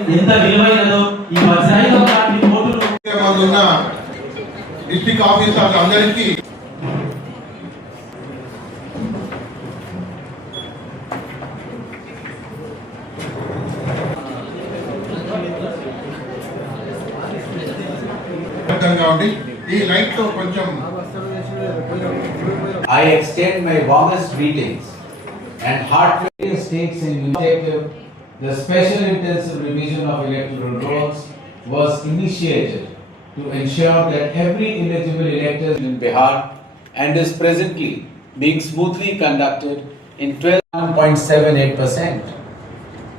ఎంత విలువైనదో ఈ వజ్రాయుధ లాంటి ఓటులు ఉన్న డిస్ట్రిక్ట్ ఆఫీసర్లు అందరికీ ఈ లైట్ లో కొంచెం I extend my warmest greetings and heartfelt stakes in initiative. The special intensive revision of electoral rolls was initiated to ensure that every eligible elector in Bihar and is presently being smoothly conducted in 12.78%.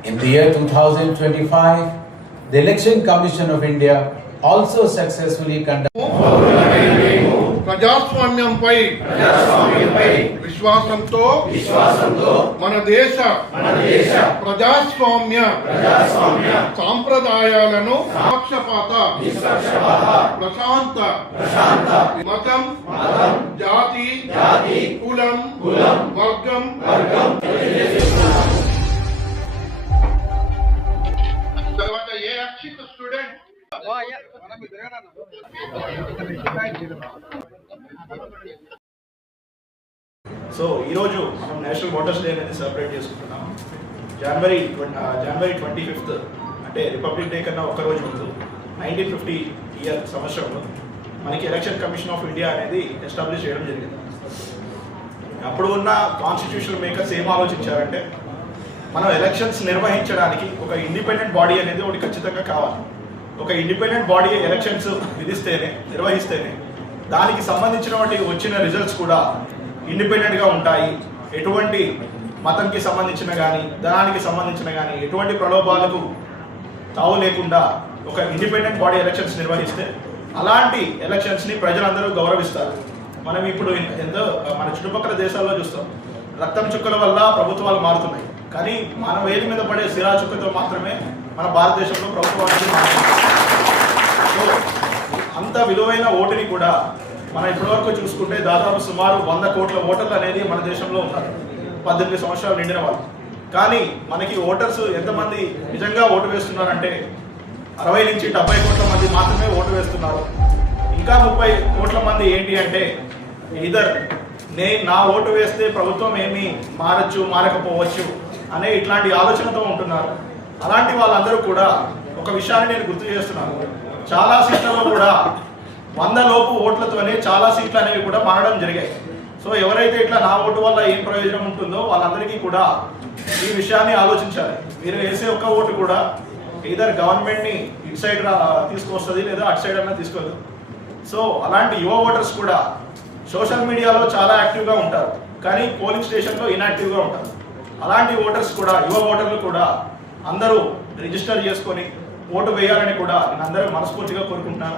In the year 2025, the Election Commission of India also successfully conducted ప్రజాస్వామ్యంపై విశ్వాసంతో మన దేశ ప్రజాస్వామ్య సాంప్రదాయాలను పక్షపాత ప్రశాంత మతం జాతి కులం వర్గం తర్వాత ఏ అక్షిత స్టూడెంట్ సో ఈరోజు మనం నేషనల్ ఓటర్స్ డే అనేది సెలబ్రేట్ చేసుకుంటున్నాం. జనవరి 25 అంటే రిపబ్లిక్ డే కన్నా ఒక్కరోజు ముందు 1950 సంవత్సరంలో మనకి ఎలక్షన్ కమిషన్ ఆఫ్ ఇండియా అనేది ఎస్టాబ్లిష్ చేయడం జరిగింది. అప్పుడు ఉన్న కాన్స్టిట్యూషనల్ మేకర్స్ ఏం ఆలోచించారంటే మనం ఎలక్షన్స్ నిర్వహించడానికి ఒక ఇండిపెండెంట్ బాడీ అనేది ఒకటి ఖచ్చితంగా కావాలి. ఒక ఇండిపెండెంట్ బాడీ ఎలక్షన్స్ నిర్వహిస్తేనే దానికి సంబంధించిన వచ్చిన రిజల్ట్స్ కూడా ఇండిపెండెంట్గా ఉంటాయి. ఎటువంటి మతంకి సంబంధించిన కానీ ధనానికి సంబంధించిన కానీ ఎటువంటి ప్రలోభాలకు తావు లేకుండా ఒక ఇండిపెండెంట్ బాడీ ఎలక్షన్స్ నిర్వహిస్తే అలాంటి ఎలక్షన్స్ని ప్రజలందరూ గౌరవిస్తారు. మనం ఇప్పుడు ఎంతో మన చుట్టుపక్కల దేశాల్లో చూస్తాం, రక్తం చుక్కల వల్ల ప్రభుత్వాలు మారుతున్నాయి, కానీ మన వేలి మీద పడే సిరా చుక్కతో మాత్రమే మన భారతదేశంలో ప్రభుత్వానికి సో అంత విలువైన ఓటుని కూడా మనం ఇప్పటివరకు చూసుకుంటే దాదాపు సుమారు 100 కోట్ల ఓటర్లు అనేది మన దేశంలో ఉన్నారు, 18 సంవత్సరాలు నిండిన వాళ్ళు. కానీ మనకి ఓటర్స్ ఎంతమంది నిజంగా ఓటు వేస్తున్నారంటే 60 నుంచి 70 కోట్ల మంది మాత్రమే ఓటు వేస్తున్నారు. ఇంకా 30 కోట్ల మంది ఏంటి అంటే నా ఓటు వేస్తే ప్రభుత్వం ఏమీ మారకపోవచ్చు అనే ఇట్లాంటి ఆలోచనతో ఉంటున్నారు. అలాంటి వాళ్ళందరూ కూడా ఒక విషయాన్ని నేను గుర్తు చేస్తున్నాను, చాలా సీట్లలో కూడా 100 లోపు ఓట్లతోనే చాలా సీట్లు అనేవి కూడా మారడం జరిగాయి. సో ఎవరైతే ఇట్లా నా ఓటు వల్ల ఏం ప్రయోజనం ఉంటుందో వాళ్ళందరికీ కూడా ఈ విషయాన్ని ఆలోచించాలి. మీరు వేసే ఒక్క ఓటు కూడా గవర్నమెంట్ని ఇటు సైడ్ తీసుకొస్తుంది లేదా అటు సైడ్ అన్నా తీసుకోదు. సో అలాంటి యువ ఓటర్స్ కూడా సోషల్ మీడియాలో చాలా యాక్టివ్గా ఉంటారు, కానీ పోలింగ్ స్టేషన్లో ఇన్యాక్టివ్గా ఉంటారు. అలాంటి ఓటర్స్ కూడా యువ ఓటర్లు కూడా అందరూ రిజిస్టర్ చేసుకొని ఓటు వేయాలని కూడా నేను అందరూ మనస్ఫూర్తిగా కోరుకుంటున్నాను.